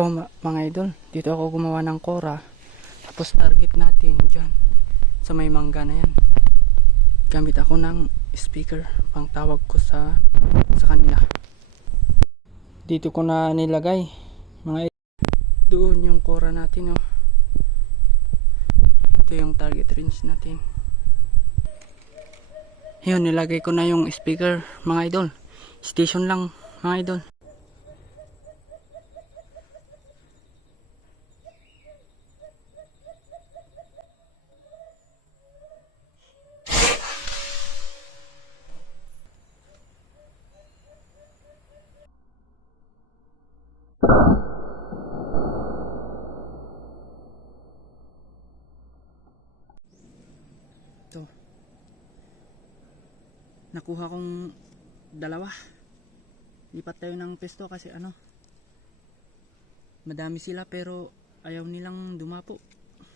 So mga idol, dito ako gumawa ng kora. Tapos target natin dyan sa may mangga na yan. Gamit ako ng speaker pang tawag ko sa kanila. Dito ko na nilagay mga idol. Doon yung kora natin, oh. Ito yung target range natin. Yun, nilagay ko na yung speaker mga idol. Station lang mga idol. Ito. Nakuha kong dalawa. Lipat tayo ng pesto kasi madami sila pero ayaw nilang dumapo.